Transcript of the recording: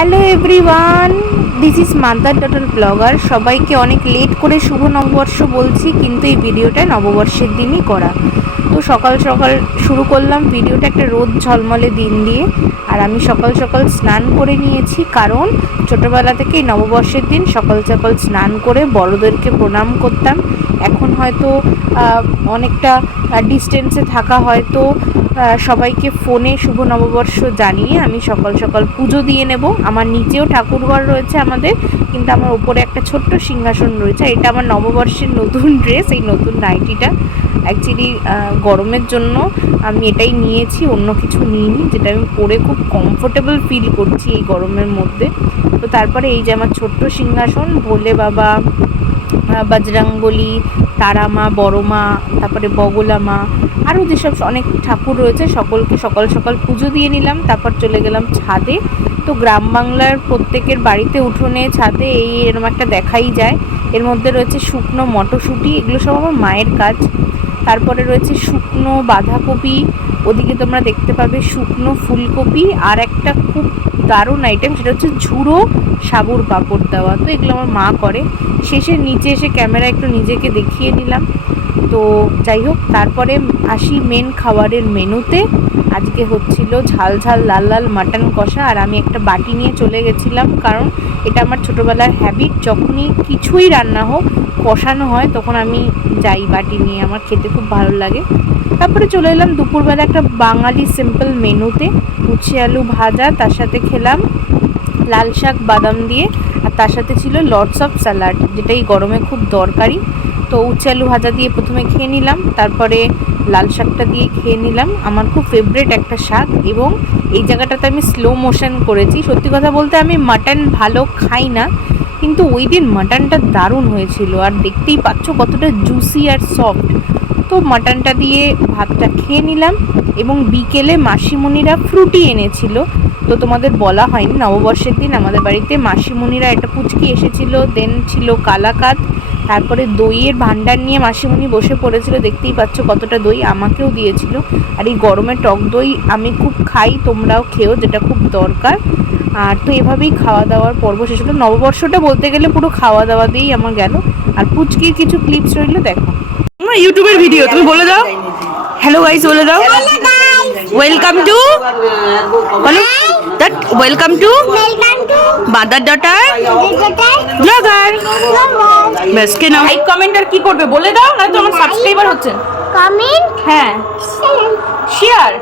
Hello everyone this is Mandar ডটল blogger সবাইকে অনেক late করে শুভ নববর্ষ বলছি, কিন্তু এই ভিডিওটা নববর্ষের দিনই করা। তো সকাল সকাল শুরু করলাম ভিডিওটা একটা রোদ ঝলমলে দিন দিয়ে, আর আমি সকাল সকাল স্নান করে নিয়েছি, কারণ ছোটোবেলা থেকেই নববর্ষের দিন সকাল সকাল স্নান করে বড়দেরকে প্রণাম করতাম। এখন হয়তো অনেকটা ডিস্টেন্সে থাকা হয়তো সবাইকে ফোনে শুভ নববর্ষ জানিয়ে আমি সকাল সকাল পুজো দিয়ে নেব। আমার নিচেও ঠাকুরঘর রয়েছে আমাদের, কিন্তু আমার উপরে একটা ছোট্ট সিংহাসন রয়েছে। এটা আমার নববর্ষের নতুন ড্রেস এই নতুন নাইটিটা অ্যাকচুয়ালি গরমের জন্য আমি এটাই নিয়েছি, অন্য কিছু নিইনি, যেটা আমি পরে খুব কমফোর্টেবল ফিল করছি এই গরমের মধ্যে। তো তারপরে এই যে আমার ছোট্ট সিংহাসন, ভোলে বাবা আহ, বজরংবলী তারা মা বড় মা তারপরে বগলা মা আরও যেসব অনেক ঠাকুর রয়েছে সকলকে সকাল সকাল পুজো দিয়ে নিলাম তারপর চলে গেলাম ছাদে। তো গ্রাম বাংলার প্রত্যেকের বাড়িতে উঠোনে ছাদে এই এরকম একটা দেখাই যায়। এর মধ্যে রয়েছে শুকনো মটরশুঁটি এগুলো সব আমার মায়ের কাজ। তারপরে রয়েছে শুকনো বাঁধাকপি ওদিকে তোমরা দেখতে পাবে শুকনো ফুলকপি আর একটা খুব দারুণ আইটেম সেটা হচ্ছে ঝুড়ো সাবুর পাঁপড় দেওয়া। তো এগুলো আমার মা করে। শেষে নিচে এসে ক্যামেরা একটু নিজেকে দেখিয়ে নিলাম। তো যাই হোক, তারপরে আসি মেন খাবারের মেনুতে। আজকে হচ্ছিল ঝাল ঝাল লাল লাল মাটন কষা আর আমি একটা বাটি নিয়ে চলে গেছিলাম কারণ এটা আমার ছোটোবেলার হ্যাবিট যখনই কিছুই রান্না হোক, কষানো হয়, তখন আমি যাই বাটি নিয়ে। আমার খেতে খুব ভালো লাগে। তারপরে চলে এলাম দুপুরবেলা একটা বাঙালি সিম্পল মেনুতে, উচ্ছে আলু ভাজা, তার সাথে খেলাম লাল শাক, বাদাম দিয়ে, আর তার সাথে ছিল লটস অফ স্যালাড যেটা এই গরমে খুব দরকারি। তো উচ্ছে আলু ভাজা দিয়ে প্রথমে খেয়ে নিলাম, তারপরে লাল শাকটা দিয়ে খেয়ে নিলাম। আমার খুব ফেভারেট একটা শাক এবং এই জায়গাটাতে আমি স্লো মোশন করেছি। সত্যি কথা বলতে আমি মাটন ভালো খাই না, কিন্তু ওই দিন মাটনটা দারুণ হয়েছিল। আর দেখতেই পাচ্ছ কতটা জুসি আর সফট তো মাটনটা দিয়ে ভাতটা খেয়ে নিলাম এবং বিকেলে মাসিমণিরা ফ্রুটি এনেছিল। তো তোমাদের বলা হয়নি, নববর্ষের দিন আমাদের বাড়িতে মাসিমণিরা একটা পুচকি এসেছিল দেন ছিল কালাকাত তারপরে দইয়ের ভান্ডার নিয়ে মাসিমণি বসে পড়েছিল, দেখতেই পাচ্ছ কতটা দই আমাকেও দিয়েছিল। আর এই গরমে টক দই আমি খুব খাই, তোমরাও খেও, যেটা খুব দরকার। আর তো এভাবেই খাওয়া দাওয়ার পর্ব শেষ হলো। নববর্ষটা বলতে গেলে পুরো খাওয়া দাওয়া দিয়েই আমার গেল। আর পুচকির কিছু ক্লিপস রইল, দেখো। আমার ইউটিউবের ভিডিও তুমি বলে দাও। হ্যালো গাইস বলে দাও। ওয়েলকাম টু বলো that welcome to brother daughter vlogger বেশ কেন লাইক কমেন্ট আর কি করবে? বলে দাও নয়তো আমার সাবস্ক্রাইবার হচ্ছে। কমেন্ট হ্যাঁ। শেয়ার